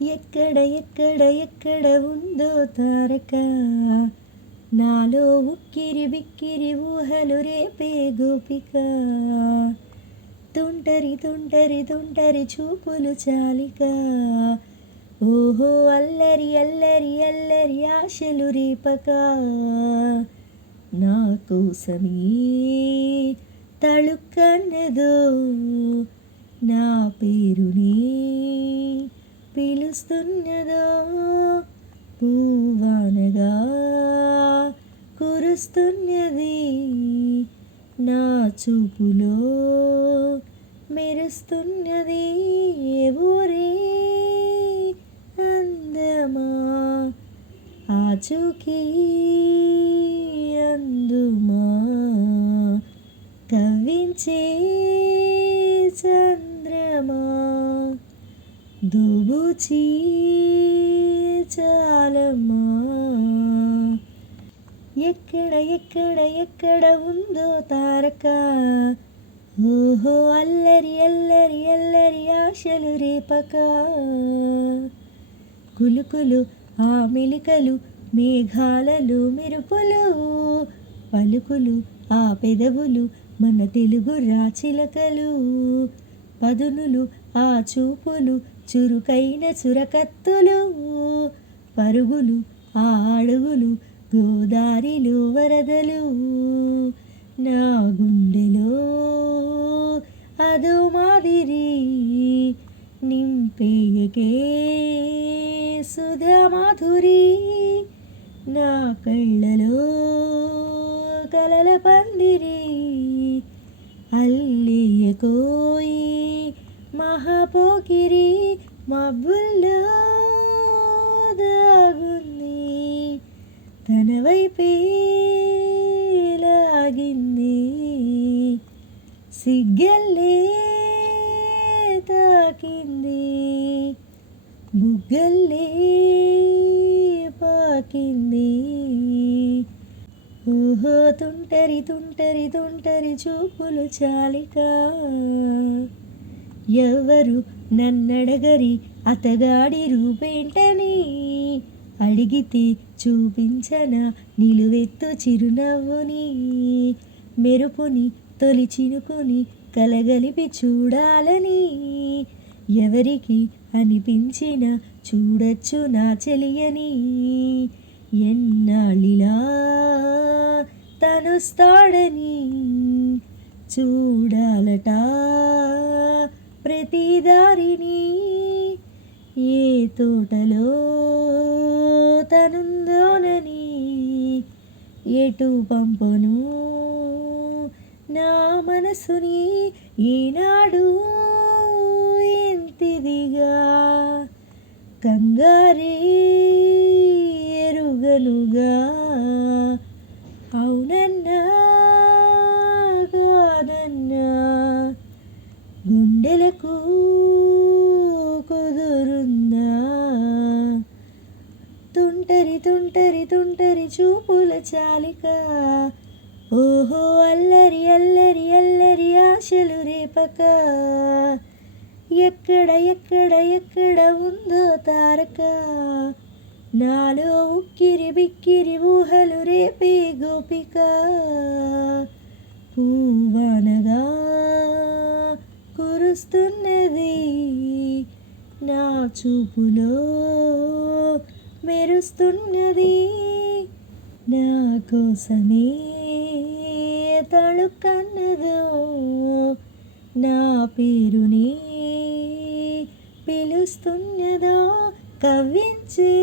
ఎక్కడ ఎక్కడ ఎక్కడ ఉందో తారక, నాలో ఉక్కిరి బిక్కిరి ఊహలు రేపే గోపిక. తుంటరి తుంటరి తుంటరి చూపులు చాలిక, ఓహో అల్లరి అల్లరి అల్లరి ఆశలు రేపక. నా కోసమే తళుక్కన్నదో, నా పేరుని పిలుస్తున్నదో, పూవానగా కురుస్తున్నది నా చూపులో మెరుస్తున్నది. ఎవరే అందమా ఆచూకీ అందుమా, కవ్వించే చంద్రమా దోబూచి చాలమ్మా. ఎక్కడ ఎక్కడ ఎక్కడ ఉందో తారక, ఓహో అల్లరి అల్లరి అల్లరి ఆశలు రేపక. కులుకులు ఆ మెలికలు మేఘాలలో మెరుపులు, పలుకులు ఆ పెదవులు మన తెలుగు రాచిలకలు. పదునులు ఆ చూపులు చురుకైన చురకత్తులు, పరుగులు ఆ అడుగులు గోదారిలో వరదలు. నా గుండెలో అదో మాదిరి నింపేయకే సుధా మాధురి. నా కళ్ళలో కలల పందిరి అల్లేయకోయి మహాపోకిరి. మబ్బుల్లో దాగుంది తన వైపే లాగింది, సిగ్గల్లే తాకింది బుగ్గల్లే పాకింది. ఓహో తుంటరి తుంటరి తుంటరి చూపులు చాలిక. ఎవరు నన్నడగరి అతగాడి రూపేంటని, అడిగితే చూపించన నిలువెత్తు చిరునవ్వుని. మెరుపుని తొలి చినుకుని కలగలిపి చూడాలని, ఎవరికి అనిపించిన చూడొచ్చు నా చెలియని. ఎన్నాళ్ళిలా తనుస్తాడని చూడాలట ప్రతి దారిని. ఏ తోటలో తనుందోనని ఎటు పంపను నా మనసుని. ఈనాడు ఎంతిదిగా కంగారే ఎరుగనుగా, అవునన్నా కాదన్నా గుండెలకు కుదురుందా. తుంటరి తుంటరి తుంటరి చూపుల చాలిక, ఓహో అల్లరి అల్లరి అల్లరి ఆశలు రేపక. ఎక్కడ ఎక్కడ ఎక్కడ ఉందో తారక, నాలో ఉక్కిరి బిక్కిరి ఊహలు రేపే గోపిక. పూవానగా కురుస్తున్నది నా చూపులో మెరుస్తున్నది. నా కోసమే తళుక్కన్నదో, నా పేరుని పిలుస్తున్నదో, కవ్వించే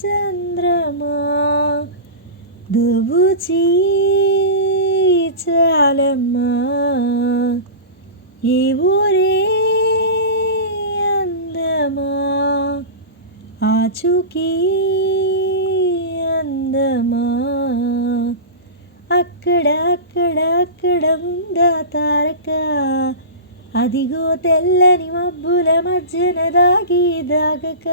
చంద్రమా దోబూచి చాలమ్మా. ఏ ఊరే అందమా ఆచూకీ అందమా. అక్కడ అక్కడ అక్కడ ఉందా తారక, అదిగో తెల్లని మబ్బుల మధ్యన దాగి దాగక.